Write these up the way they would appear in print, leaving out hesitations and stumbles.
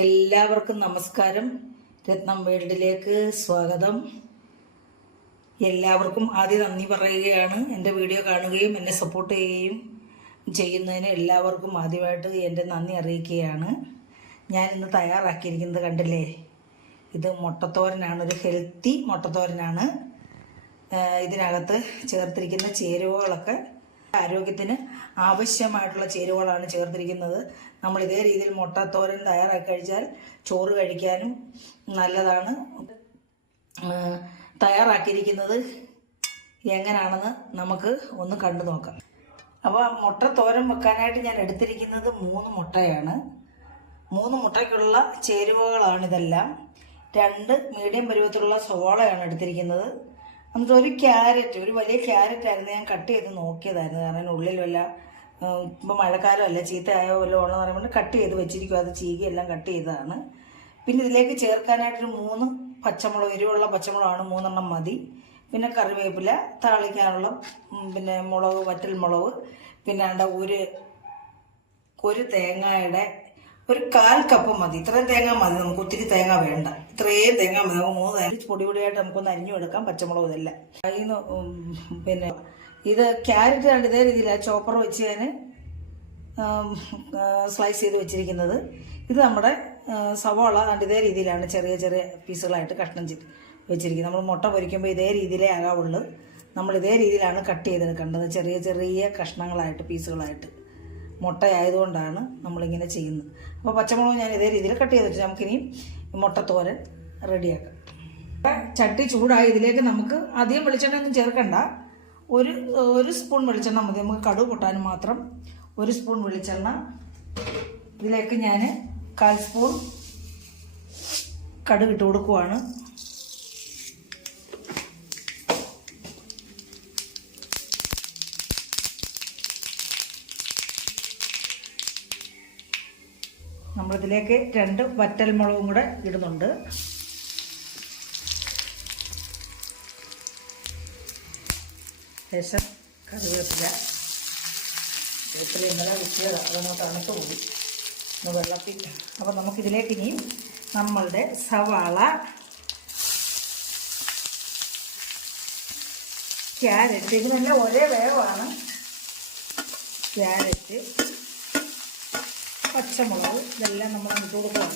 എല്ലാവർക്കും നമസ്കാരം. രത്നം വേൾഡിലേക്ക് സ്വാഗതം. എല്ലാവർക്കും ആദ്യം നന്ദി പറയുകയാണ്. എൻ്റെ വീഡിയോ കാണുകയും എന്നെ സപ്പോർട്ട് ചെയ്യുകയും ചെയ്യുന്നതിന് എല്ലാവർക്കും ആദ്യമായിട്ട് എൻ്റെ നന്ദി അറിയിക്കുകയാണ്. ഞാൻ ഇന്ന് തയ്യാറാക്കിയിരിക്കുന്നത് കണ്ടില്ലേ, ഇത് മുട്ടത്തോരനാണ്, ഒരു ഹെൽത്തി മുട്ടത്തോരനാണ്. ഇതിനകത്ത് ചേർത്തിരിക്കുന്ന ചേരുവകളൊക്കെ ആരോഗ്യത്തിന് ആവശ്യമായിട്ടുള്ള ചേരുവകളാണ് ചേർത്തിരിക്കുന്നത്. നമ്മൾ ഇതേ രീതിയിൽ മുട്ടത്തോരൻ തയ്യാറാക്കി കഴിച്ചാൽ ചോറ് കഴിക്കാനും നല്ലതാണ്. തയ്യാറാക്കിയിരിക്കുന്നത് എങ്ങനെയാണെന്ന് നമുക്ക് ഒന്ന് കണ്ടു നോക്കാം. അപ്പോൾ മുട്ടത്തോരൻ വെക്കാനായിട്ട് ഞാൻ എടുത്തിരിക്കുന്നത് 3 മുട്ടയാണ്. 3 മുട്ടയ്ക്കുള്ള ചേരുവകളാണിതെല്ലാം. 2 മീഡിയം പരുവത്തിലുള്ള സവാളയാണ് എടുത്തിരിക്കുന്നത്. എന്നിട്ട് ഒരു ക്യാരറ്റ്, ഒരു വലിയ ക്യാരറ്റ് ആയിരുന്നു, ഞാൻ കട്ട് ചെയ്ത് നോക്കിയതായിരുന്നു. കാരണം ഉള്ളിൽ വല്ല ഇപ്പം മഴക്കാലമല്ല, ചീത്തയായോ വല്ല ഓണം എന്ന് പറയുമ്പോൾ കട്ട് ചെയ്ത് വെച്ചിരിക്കും. അത് ചീകി എല്ലാം കട്ട് ചെയ്തതാണ്. പിന്നെ ഇതിലേക്ക് ചേർക്കാനായിട്ടൊരു 3 പച്ചമുളക്, എരിവുള്ള പച്ചമുളകാണ്, 3 എണ്ണം മതി. പിന്നെ കറിവേപ്പില, താളിക്കാനുള്ള പിന്നെ മുളക്, വറ്റൽ മുളക്, പിന്നെ ഒരു തേങ്ങയുടെ ഒരു 1/4 കപ്പ് മതി. ഇത്രയും തേങ്ങ മതി നമുക്ക്, ഒത്തിരി തേങ്ങ വേണ്ട. ഇത്രയും തേങ്ങ മതി. നമുക്ക് 3 തേങ്ങ പൊടിയായിട്ട് നമുക്കൊന്ന് അരിഞ്ഞു എടുക്കാം. പച്ചമുളക് ഇതെല്ലാം അതിന് പിന്നെ ഇത് ക്യാരറ്റ് ആണ് ഇതേ രീതിയിലാണ് ചോപ്പർ വെച്ച് ഞാൻ സ്ലൈസ് ചെയ്ത് വെച്ചിരിക്കുന്നത്. ഇത് നമ്മുടെ സവാള ഇതേ രീതിയിലാണ് ചെറിയ ചെറിയ പീസുകളായിട്ട് കഷ്ണം ചെയ്ത് വെച്ചിരിക്കുന്നത്. നമ്മൾ മുട്ട പൊരിക്കുമ്പോൾ ഇതേ രീതിയിലേ ആകാവുള്ളൂ. നമ്മൾ ഇതേ രീതിയിലാണ് കട്ട് ചെയ്തെടുക്കേണ്ടത്, ചെറിയ ചെറിയ കഷ്ണങ്ങളായിട്ട്, പീസുകളായിട്ട്. മുട്ടയായതുകൊണ്ടാണ് നമ്മളിങ്ങനെ ചെയ്യുന്നത്. അപ്പോൾ പച്ചമുളക് ഞാൻ ഇതേ രീതിയിൽ കട്ട് ചെയ്ത് വെച്ചു. നമുക്കിനി മുട്ടത്തോരൻ റെഡിയാക്കാം. ചട്ടി ചൂടായി. ഇതിലേക്ക് നമുക്ക് അധികം വെളിച്ചെണ്ണ ഒന്നും ചേർക്കണ്ട. ഒരു സ്പൂൺ വെളിച്ചെണ്ണ മതി. നമുക്ക് കടുക് പൊട്ടാനും മാത്രം 1 സ്പൂൺ വെളിച്ചെണ്ണ. ഇതിലേക്ക് ഞാൻ 1/4 സ്പൂൺ കടുക് ഇട്ട് കൊടുക്കുവാണ്. നമ്മളിതിലേക്ക് 2 വറ്റൽ മുളകും കൂടെ ഇടുന്നുണ്ട്. ശേഷം കറിവേപ്പില ഇന്നലെ വിറ്റിയത്, അതൊന്ന് തണുത്ത് പോയി, ഒന്ന് വെള്ളത്തിൽ. അപ്പം നമുക്കിതിലേക്ക് ഇനി നമ്മളുടെ സവാള, ക്യാരറ്റ്, ഇതിനെല്ലാം ഒരേ വേവാണ്. ക്യാരറ്റ്, പച്ചമുളക്, ഇതെല്ലാം നമ്മൾ ഇട്ട് കൊടുക്കണം.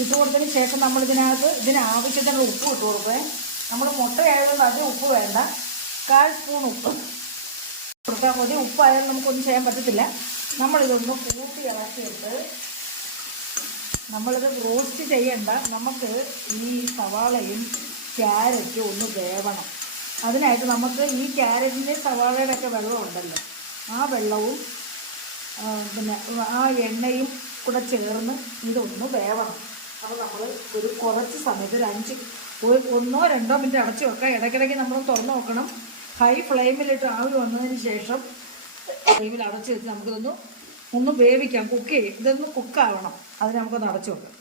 ഇട്ട് കൊടുത്തതിന് ശേഷം നമ്മൾ ഇതിനാവശ്യത്തിന് ഉപ്പ് ഇട്ട് കൊടുക്കുക. നമ്മൾ മുട്ടയായതുകൊണ്ട് അധികം ഉപ്പ് വേണ്ട, 1/4 സ്പൂൺ ഉപ്പ് കൊടുത്താൽ മതി. ഉപ്പായാലും നമുക്കൊന്നും ചെയ്യാൻ പറ്റത്തില്ല. നമ്മളിതൊന്ന് കൂട്ടി ഇളക്കിയിട്ട്, നമ്മളിത് റോസ്റ്റ് ചെയ്യണ്ട, നമുക്ക് ഈ സവാളയും ക്യാരറ്റും ഒന്ന് വേവണം. അതിനായിട്ട് നമുക്ക് ഈ ക്യാരറ്റിൻ്റെ സവാളയുടെ ഒക്കെ വെള്ളമുണ്ടല്ലോ, ആ വെള്ളവും പിന്നെ ആ എണ്ണയും കൂടെ ചേർന്ന് ഇതൊന്ന് വേവണം. അപ്പോൾ നമ്മൾ ഒരു കുറച്ച് സമയത്ത് 1 2 മിനിറ്റ് അടച്ച് വെക്കാം. ഇടയ്ക്കിടയ്ക്ക് നമ്മൾ തുറന്ന് നോക്കണം. ഹൈ ഫ്ലെയിമിലിട്ട് ആവി വന്നതിന് ശേഷം ഫ്ലെയിമിൽ അടച്ച് വെച്ച് നമുക്കിതൊന്ന് വേവിക്കാം, കുക്ക് ചെയ്യും. ഇതൊന്ന് കുക്കാവണം. അതിന് നമുക്കൊന്ന് അടച്ച് വെക്കാം.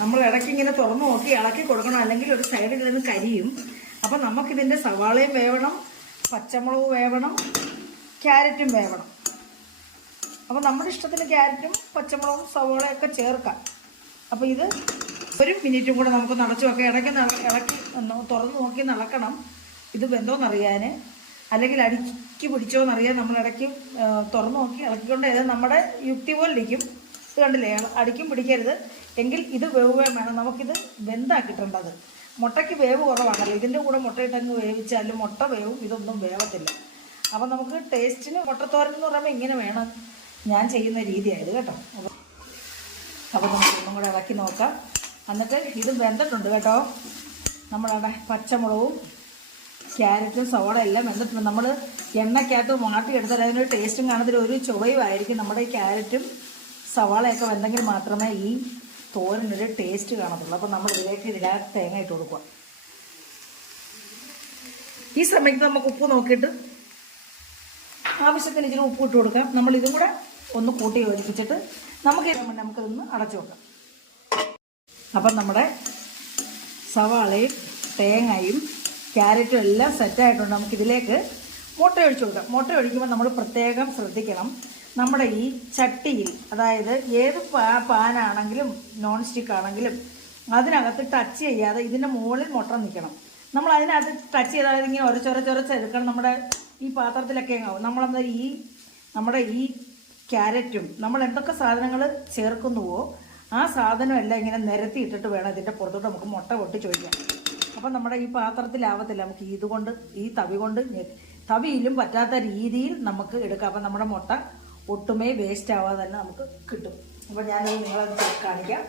നമ്മൾ ഇടയ്ക്ക് ഇങ്ങനെ തുറന്ന് നോക്കി ഇളക്കി കൊടുക്കണം, അല്ലെങ്കിൽ ഒരു സൈഡിൽ നിന്ന് കരിയും. അപ്പം നമുക്കിതിൻ്റെ സവാളയും വേവണം, പച്ചമുളക് വേവണം, ക്യാരറ്റും വേവണം. അപ്പോൾ നമ്മുടെ ഇഷ്ടത്തിന് ക്യാരറ്റും പച്ചമുളകും സവാളയൊക്കെ ചേർക്കാം. അപ്പോൾ ഇത് 1 മിനിറ്റും കൂടെ നമുക്ക് നടച്ചു വെക്കാം. ഇളക്കി തുറന്ന് നോക്കി നടക്കണം, ഇത് വെന്തോന്നറിയാൻ, അല്ലെങ്കിൽ അടിക്ക് പിടിച്ചോന്നറിയാൻ. നമ്മൾ ഇടയ്ക്ക് തുറന്ന് നോക്കി ഇളക്കിക്കൊണ്ട് നമ്മുടെ യുക്തി പോലെ ഇരിക്കും. ഇത് കണ്ടില്ലേ, അടിക്കും പിടിക്കരുത്. എങ്കിൽ ഇത് വേവുകയും വേണം. നമുക്കിത് വെന്താക്കിയിട്ടുണ്ടത്. മുട്ടയ്ക്ക് വേവ് കുറവാണല്ലോ, ഇതിൻ്റെ കൂടെ മുട്ടയിട്ടങ്ങ് വേവിച്ചാലും മുട്ട വേവും, ഇതൊന്നും വേവത്തില്ല. അപ്പം നമുക്ക് ടേസ്റ്റിന് മുട്ടത്തോരൻ എന്ന് പറയുമ്പോൾ ഇങ്ങനെ വേണം ഞാൻ ചെയ്യുന്ന രീതിയായത് കേട്ടോ. അപ്പോൾ നമുക്കൊന്നും കൂടെ ഇളക്കി നോക്കാം. എന്നിട്ട് ഇത് വെന്തിട്ടുണ്ട് കേട്ടോ. നമ്മളവിടെ പച്ചമുളകും ക്യാരറ്റും സവാള എല്ലാം വെന്തിട്ടുണ്ട്. നമ്മൾ എണ്ണയ്ക്കകത്ത് മാട്ടിയെടുത്താൽ അതിനൊരു ടേസ്റ്റും കാണത്തില്ല, ഒരു ചുവയുമായിരിക്കും. നമ്മുടെ ഈ ക്യാരറ്റും സവാളയൊക്കെ വെന്തെങ്കിൽ മാത്രമേ ഈ തോരനൊരു ടേസ്റ്റ് കാണത്തുള്ളൂ. അപ്പോൾ നമ്മൾ ഇതിനകത്ത് തേങ്ങ ഇട്ട് കൊടുക്കുക. ഈ സമയത്ത് നമുക്ക് ഉപ്പ് നോക്കിയിട്ട് ആവശ്യത്തിന് ഇച്ചിരി ഉപ്പ് ഇട്ട് കൊടുക്കാം. നമ്മളിതും കൂടെ ഒന്ന് കൂട്ടി യോജിപ്പിച്ചിട്ട് നമുക്കിതൊന്ന് അടച്ചു വെക്കാം. അപ്പം നമ്മുടെ സവാളയും തേങ്ങയും ക്യാരറ്റും എല്ലാം സെറ്റായിട്ടുണ്ട്. നമുക്കിതിലേക്ക് മുട്ട ഒഴിച്ചു കൊടുക്കാം. മുട്ട ഒഴിക്കുമ്പോൾ നമ്മൾ പ്രത്യേകം ശ്രദ്ധിക്കണം, നമ്മുടെ ഈ ചട്ടിയിൽ, അതായത് ഏത് പാനാണെങ്കിലും നോൺ സ്റ്റിക്ക് ആണെങ്കിലും അതിനകത്ത് ടച്ച് ചെയ്യാതെ ഇതിൻ്റെ മുകളിൽ മുട്ട നിൽക്കണം. നമ്മൾ അതിനകത്ത് ടച്ച് ചെയ്താൽ ഇങ്ങനെ ഉരച്ചെടുക്കണം. നമ്മുടെ ഈ പാത്രത്തിലൊക്കെ ആവും. നമ്മുടെ ഈ ക്യാരറ്റും നമ്മൾ എന്തൊക്കെ സാധനങ്ങൾ ചേർക്കുന്നുവോ ആ സാധനം എല്ലാം ഇങ്ങനെ നിരത്തി ഇട്ടിട്ട് വേണം ഇതിൻ്റെ പുറത്തോട്ട് നമുക്ക് മുട്ട പൊട്ടിച്ച് ഒഴിക്കാം. അപ്പം നമ്മുടെ ഈ പാത്രത്തിലാവത്തില്ല. നമുക്ക് ഇതുകൊണ്ട് ഈ തവിയിലും പറ്റാത്ത രീതിയിൽ നമുക്ക് എടുക്കാം. അപ്പം നമ്മുടെ മുട്ട ഒട്ടുമേ വേസ്റ്റ് ആവാതെ തന്നെ നമുക്ക് കിട്ടും. അപ്പോൾ ഞാനത് നിങ്ങളത് കാണിക്കാം.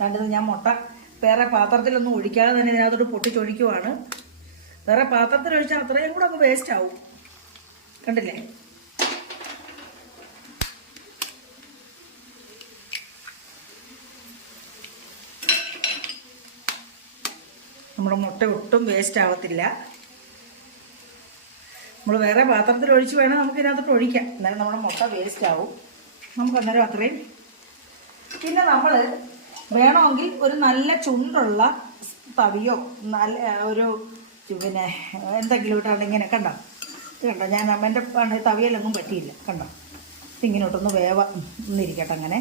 രണ്ടത് ഞാൻ മുട്ട വേറെ പാത്രത്തിലൊന്നും ഒഴിക്കാതെ തന്നെ ഇതിനകത്തോട്ട് പൊട്ടിച്ചൊഴിക്കുവാണ്. വേറെ പാത്രത്തിൽ ഒഴിച്ചാൽ അത്രയും കൂടെ അങ്ങ് വേസ്റ്റ് ആവും. കണ്ടില്ലേ? നമ്മുടെ മുട്ട ഒട്ടും വേസ്റ്റ് ആവത്തില്ല. നമ്മൾ വേറെ പാത്രത്തിൽ ഒഴിച്ച് വേണം നമുക്ക് ഇതിനകത്തോട്ട് ഒഴിക്കാം. എന്നാലും നമ്മുടെ മുട്ട വേസ്റ്റ് ആവും. നമുക്ക് അന്നേരം അത്രയും. പിന്നെ നമ്മൾ വേണമെങ്കിൽ ഒരു നല്ല ചുണ്ടുള്ള തവിയോ നല്ല ഒരു പിന്നെ എന്തെങ്കിലും ഇട്ടാണ് ഇങ്ങനെ കണ്ടോ. ഇത് കണ്ടോ, ഞാൻ എൻ്റെ തവിയിലൊന്നും പറ്റിയില്ല. കണ്ടോ, ഇതിങ്ങനോട്ടൊന്ന് ഒന്നിരിക്കട്ടെ. അങ്ങനെ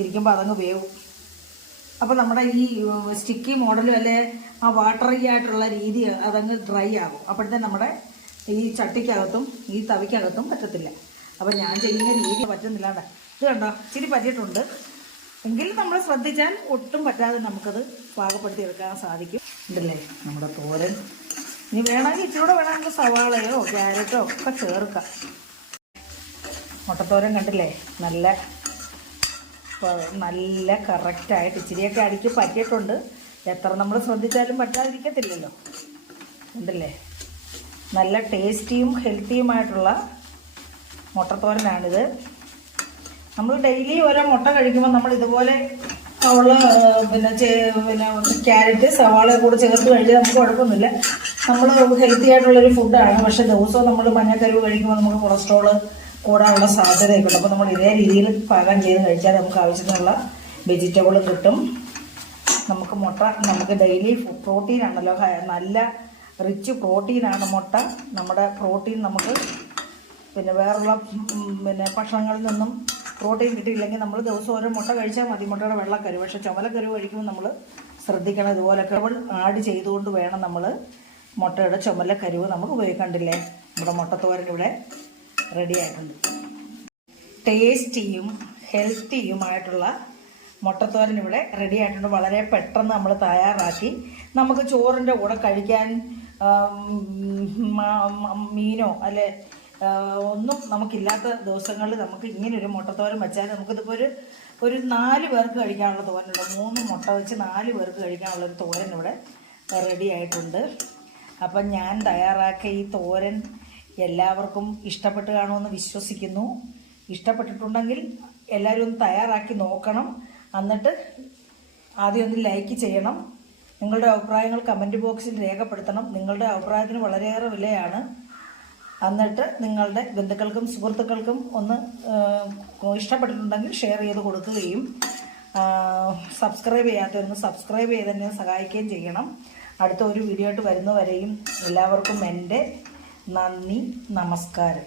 ഇരിക്കുമ്പോൾ അതങ്ങ് വേവും. അപ്പോൾ നമ്മുടെ ഈ സ്റ്റിക്കി മോഡലും അല്ലെ ആ വാട്ടറി ആയിട്ടുള്ള രീതി അതങ്ങ് ഡ്രൈ ആകും. അപ്പോഴത്തെ നമ്മുടെ ഈ ചട്ടിക്കകത്തും ഈ തവിക്കകത്തും പറ്റത്തില്ല. അപ്പോൾ ഞാൻ ചെയ്യുന്ന രീതി പറ്റുന്നില്ലാണ്ട് ഇത് കണ്ടോ, ഇച്ചിരി പറ്റിയിട്ടുണ്ട്. എങ്കിലും നമ്മൾ ശ്രദ്ധിച്ചാൽ ഒട്ടും പറ്റാതെ നമുക്കത് പാകപ്പെടുത്തി എടുക്കാൻ സാധിക്കും. ഇതല്ലേ നമ്മുടെ തോരൻ. ഇനി വേണമെങ്കിൽ ഇച്ചിരൂടെ വേണമെങ്കിൽ സവാളയോ ക്യാരറ്റോ ഒക്കെ ചേർക്കാം. മുട്ടത്തോരൻ കണ്ടില്ലേ, നല്ല കറക്റ്റായിട്ട് ഇച്ചിരിയൊക്കെ അടിക്ക് പറ്റിയിട്ടുണ്ട്. എത്ര നമ്മൾ ശ്രദ്ധിച്ചാലും പറ്റാതിരിക്കത്തില്ലല്ലോ. ഉണ്ടല്ലേ, നല്ല ടേസ്റ്റിയും ഹെൽത്തിയുമായിട്ടുള്ള മുട്ടത്തോരനാണിത്. നമ്മൾ ഡെയിലി ഓരോ മുട്ട കഴിക്കുമ്പോൾ നമ്മൾ ഇതുപോലെ ഉള്ള പിന്നെ ക്യാരറ്റ് സവാള കൂടെ ചേർത്ത് കഴിച്ചാൽ നമുക്ക് കുഴപ്പമൊന്നുമില്ല. നമ്മൾ ഹെൽത്തി ആയിട്ടുള്ളൊരു ഫുഡാണ്. പക്ഷേ ദിവസവും നമ്മൾ മഞ്ഞക്കരുവ് കഴിക്കുമ്പോൾ നമുക്ക് കൊളസ്ട്രോള് കൂടാനുള്ള സാധ്യതയൊക്കെ ഉണ്ട്. അപ്പോൾ നമ്മൾ ഇതേ രീതിയിൽ പാകം ചെയ്ത് കഴിച്ചാൽ നമുക്ക് ആവശ്യത്തിനുള്ള വെജിറ്റബിളും കിട്ടും. നമുക്ക് മുട്ട നമുക്ക് ഡെയിലി പ്രോട്ടീനാണല്ലോ, നല്ല റിച്ച് പ്രോട്ടീനാണ് മുട്ട. നമ്മുടെ പ്രോട്ടീൻ നമുക്ക് പിന്നെ വേറുള്ള ഭക്ഷണങ്ങളിൽ നിന്നും പ്രോട്ടീൻ കിട്ടിയില്ലെങ്കിൽ നമ്മൾ ദിവസം ഓരോ മുട്ട കഴിച്ചാൽ മതി. മുട്ടയുടെ വെള്ളക്കരുവ്. പക്ഷേ ചുമലക്കരുവ് കഴിക്കുമ്പോൾ നമ്മൾ ശ്രദ്ധിക്കണം. ഇതുപോലൊക്കെ ആഡ് ചെയ്തുകൊണ്ട് വേണം നമ്മൾ മുട്ടയുടെ ചുമലക്കരുവ് നമുക്ക് ഉപയോഗിക്കണ്ടില്ലേ. നമ്മുടെ മുട്ടത്തോരൻ ഇവിടെ റെഡി ആയിട്ടുണ്ട്. ടേസ്റ്റിയും ഹെൽത്തിയുമായിട്ടുള്ള മുട്ടത്തോരൻ ഇവിടെ റെഡി ആയിട്ടുണ്ട്. വളരെ പെട്ടെന്ന് നമ്മൾ തയ്യാറാക്കി നമുക്ക് ചോറിൻ്റെ കൂടെ കഴിക്കാൻ മീനോ അല്ലെ ഒന്നും നമുക്കില്ലാത്ത ദിവസങ്ങളിൽ നമുക്ക് ഇങ്ങനൊരു മുട്ടത്തോരൻ വെച്ചാൽ നമുക്കിതിപ്പോൾ ഒരു 4 പേർക്ക് കഴിക്കാനുള്ള തോരനുണ്ട്. 3 മുട്ട വെച്ച് 4 പേർക്ക് കഴിക്കാനുള്ളൊരു തോരൻ ഇവിടെ റെഡി ആയിട്ടുണ്ട്. അപ്പം ഞാൻ തയ്യാറാക്കിയ ഈ തോരൻ എല്ലാവർക്കും ഇഷ്ടപ്പെട്ട് കാണുമെന്ന് വിശ്വസിക്കുന്നു. ഇഷ്ടപ്പെട്ടിട്ടുണ്ടെങ്കിൽ എല്ലാവരും ഒന്ന് തയ്യാറാക്കി നോക്കണം. എന്നിട്ട് ആദ്യം ഒന്ന് ലൈക്ക് ചെയ്യണം. നിങ്ങളുടെ അഭിപ്രായങ്ങൾ കമൻറ്റ് ബോക്സിൽ രേഖപ്പെടുത്തണം. നിങ്ങളുടെ അഭിപ്രായത്തിന് വളരെയേറെ വിലയാണ്. എന്നിട്ട് നിങ്ങളുടെ ബന്ധുക്കൾക്കും സുഹൃത്തുക്കൾക്കും ഒന്ന് ഇഷ്ടപ്പെട്ടിട്ടുണ്ടെങ്കിൽ ഷെയർ ചെയ്ത് കൊടുക്കുകയും സബ്സ്ക്രൈബ് ചെയ്യാത്തവരൊന്ന് സബ്സ്ക്രൈബ് ചെയ്ത് തന്നെ സഹായിക്കുകയും ചെയ്യണം. അടുത്ത ഒരു വീഡിയോ ആയിട്ട് വരുന്നവരെയും എല്ലാവർക്കും എൻ്റെ നന്ദി, നമസ്കാരം.